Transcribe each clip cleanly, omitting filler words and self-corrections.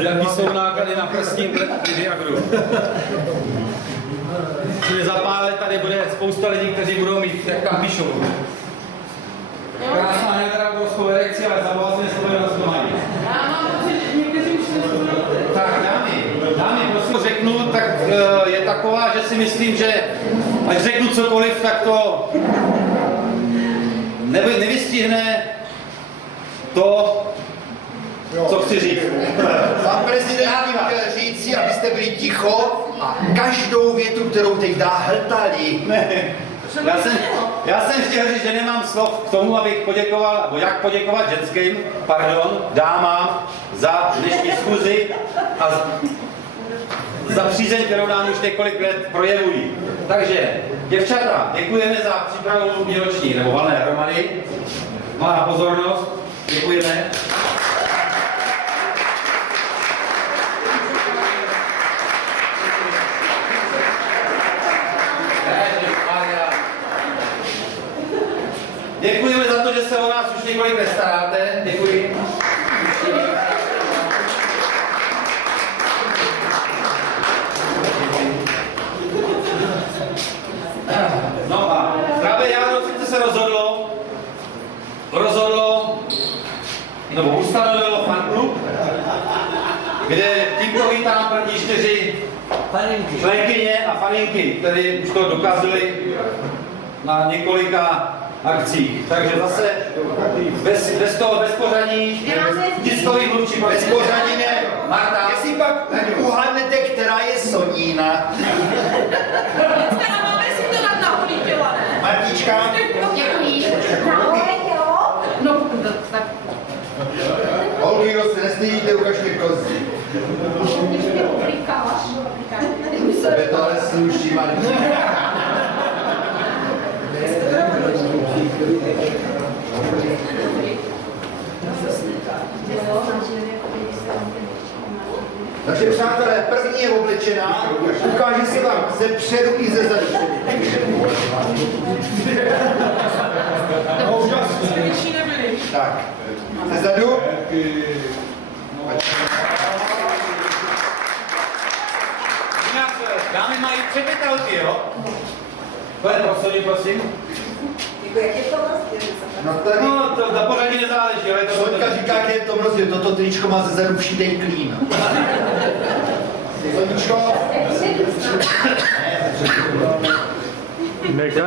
jaký jsou náklady na prsní Viagru. Čili za pár let tady bude spousta lidí, kteří budou mít, jak tam píšou. Krásná netrávkovskou erekci, ale zavolal jsem slovo na zdomání. Já mám pocit, že někteří už nejsou. Tak dámy, prosím řeknu, tak je taková, že si myslím, že až řeknu cokoliv, tak to nevystihne to, co chci říct. Pan prezident chtěl říci, abyste byli ticho a každou větu, kterou teď dá, hltali. Já jsem chtěl říct, že nemám slov k tomu, abych poděkoval, nebo jak poděkovat dámám za dnešní schůzi a za přízeň, kterou nám už několik let projevují. Takže, děvčata, děkujeme za přípravu výroční nebo valné hromady. Malá pozornost, děkujeme. Děkujeme za to, že se o nás už několik nestaráte. Děkuji. No a právě jádro se rozhodlo, nebo ustanovilo fanklub, kde tímto vítám první 4 členkyně a faninky, které už to dokázali na několika akcích. Takže zase bez pořadí, tiskový mluvčí. Bez pořadí ne. Marta. Jestli pak uhádnete, která je Sonína. A máme si to dát na polítěla, ne? Martička. Děkuji. No, tak. Holky, kdo se nestydíte, ukažte kozy. Sebe to ale sluší, Martička. Takže přátelé, první je oblečená, ukáže se vám ze předu i ze zadu. Tak, ze zadu. Dámy mají přepětelky, jo? To je prosím. Jak je to vlastně? No, to na pořadí nezáleží, ale to... Soňka říká, jak je to prostě, toto tričko má ze zadu všitej klín. Soňčko?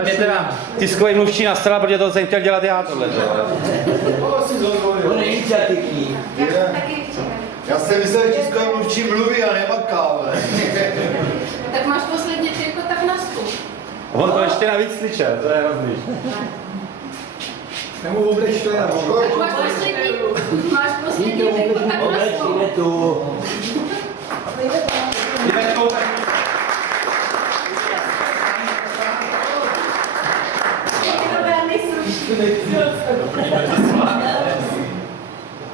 Mě teda tiskový mluvčí nastala, protože to jsem chtěl dělat já tohle. On je iniciativní. Já jsem myslel, že tiskový mluvčí mluví a nemaká, ale. Tak máš posledně tričko, tak na stůl. On to ještě navíc slyšel, to je hrozný. Nemu obleč to já. Tak máš poslední tričko, tak na stůl.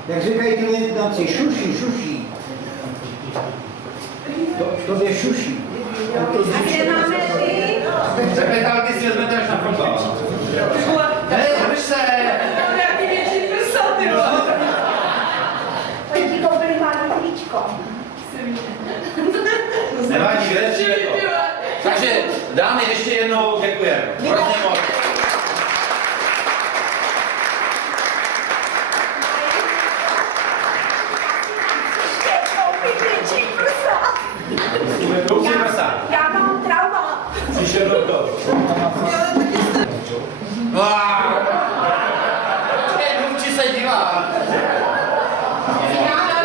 Jak říkají ty Větnamci, šuší. To je šuší. A kde máme ty? Přepětelky si vezmete až na fotbal. Hej, drž se! Jaký větší prsa, ty vole. Oni ti koupili malý tričko. Nevadí, vydržíme to. Takže, dámy, ještě jednou děkujeme. Hrozně moc. Já mám trauma. Přišel doktor. Mluvčí se dívá. Já